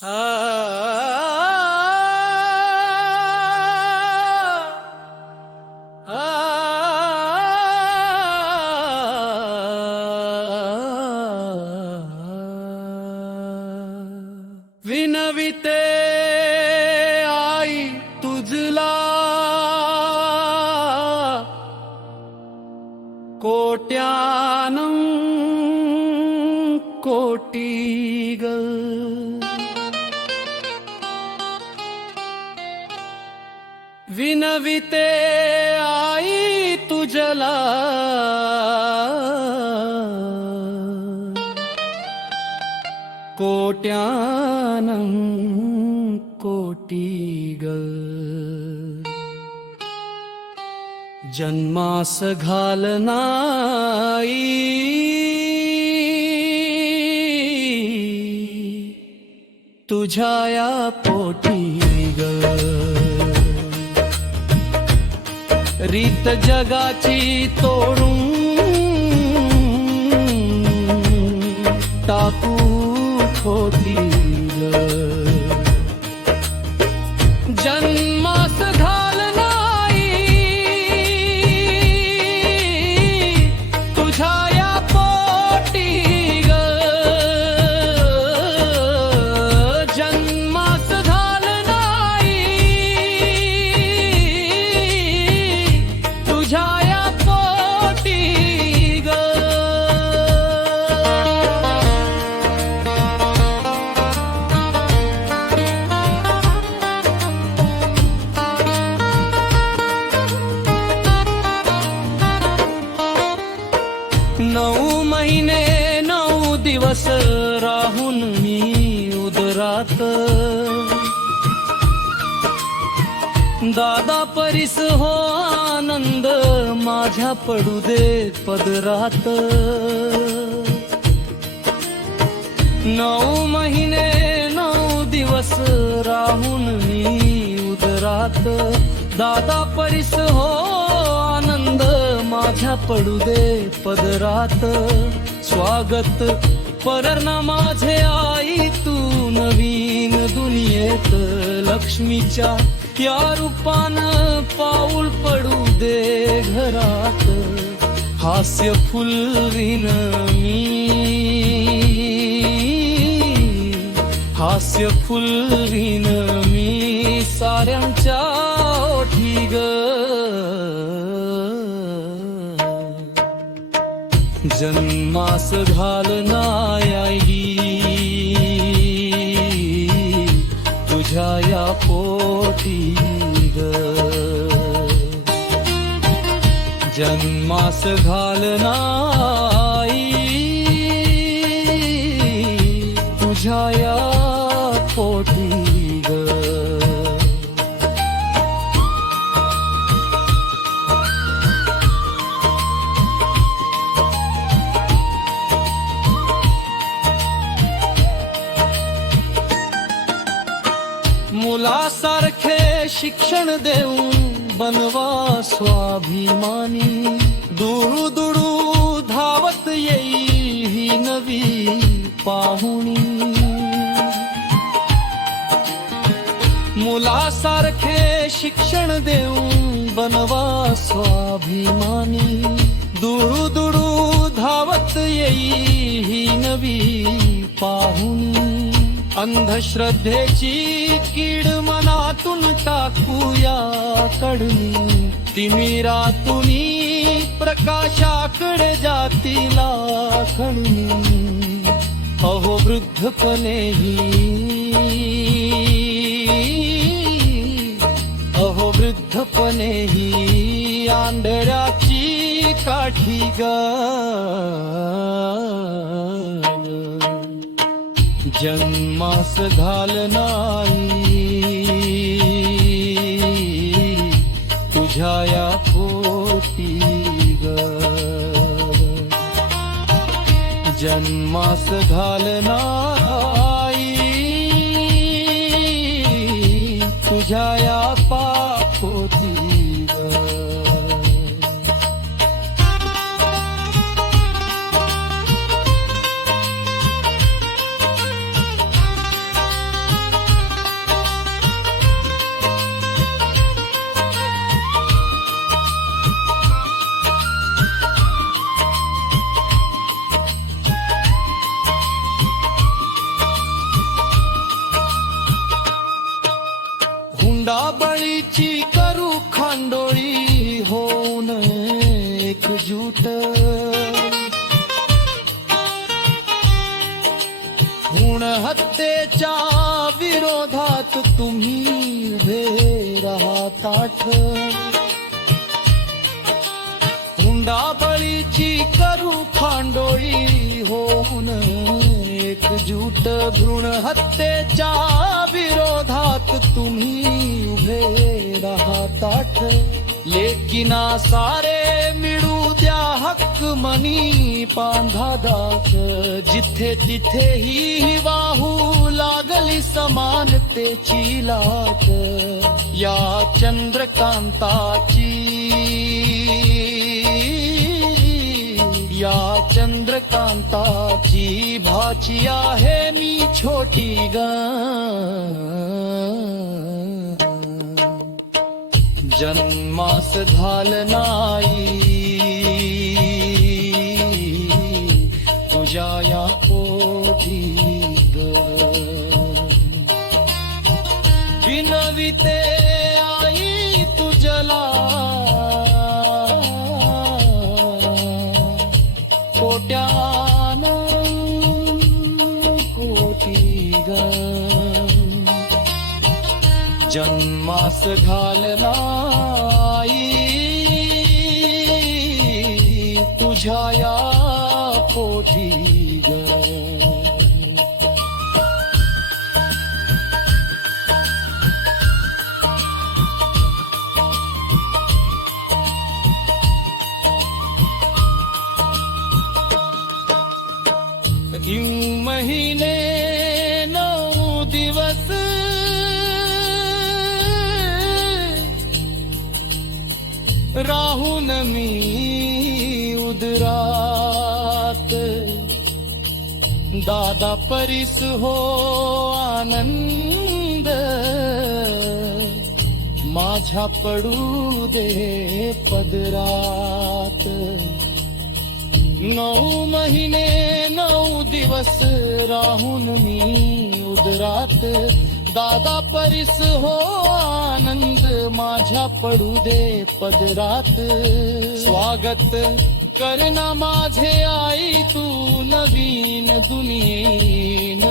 आ विनविते आई तुझला कोट्यानं कोटीगल विनविते आई तुझला कोट्यानं कोटीगल जन्मास घालनाई तुझ्या या पोटी ग रीत जगाची तोडून टाकू खोटी ग जन्मास घालनाई तुझ्या या पोटी ग जन्मास घालनाई तुझ्या या पोटी ग नऊ महिने 9 दिवस राहून मी उदरात दादा परीस हो आनंद माझ्या पडू दे पदरात 9 महिने 9 दिवस राहून मी उदरात दादा परीस हो आनंद माझ्या पडू दे पदरात स्वागत परना माझे आई तू नवीन दुनियेत लक्ष्मीच्या या रूपान पाऊल पडू दे घरात हास्य फुलवीन मी हास्य फुलवीन मी साऱ्यांच्या ओठी ग जन्मास घालनाई तुझ्या या पोटी ग जन्मास घालनाई तुझ्या या पोटी ग मुलासारखे शिक्षण देऊन बनवा स्वाभिमानी दुडू दुडू धावत येई ही नवी पाहुणी मुलासारखे शिक्षण देऊन बनवा स्वाभिमानी दुडू दुडू धावत येई ही नवी पाहुणी अंधश्रद्धेची कीड मनातून टाकूया कडनी तिमिरातुनी प्रकाशाकडे जातीला खणी अहो वृद्धपणेही अहो वृद्धपणेही आंधळ्याची काठी ग जन्मास घालनाई तुझ्या या पोटी ग जन्मास घालनाई तुझ्या या पोटी ग बळीची करू खांडोळी होऊन एकजूट भ्रूण हत्येच्या विरोधात तुम्ही उभे राहा ताठ हुंडाबळीची करू खांडोळी होऊन एकजूट भ्रूण हत्येच्या विरोधात तुम्ही उभे राहा ताठ लेकिना सारे मिळू द्या हक्क मनी पांधा दाख जिथे तिथे ही वाहू लागली समानतेची लाट या चंद्रकांताची या चंद्रकांताची भाची आहे मी छोटी ग जन्मास झाल नाही तुझ्या या पोटी ग विनविते आई तुझला कोट्यान कोटी ग जन्मास घाल नाही तुझ्या या पोटी ग यूं महीने 9 दिवस राहून मी उदरात दादा परीस हो आनंद माझ्या पडू दे पदरात 9 महिने 9 दिवस राहून मी उदरात दादा परीस हो आनंद माझ्या पडू दे पदरात स्वागत करना माझे आई तू नवीन दुनियेन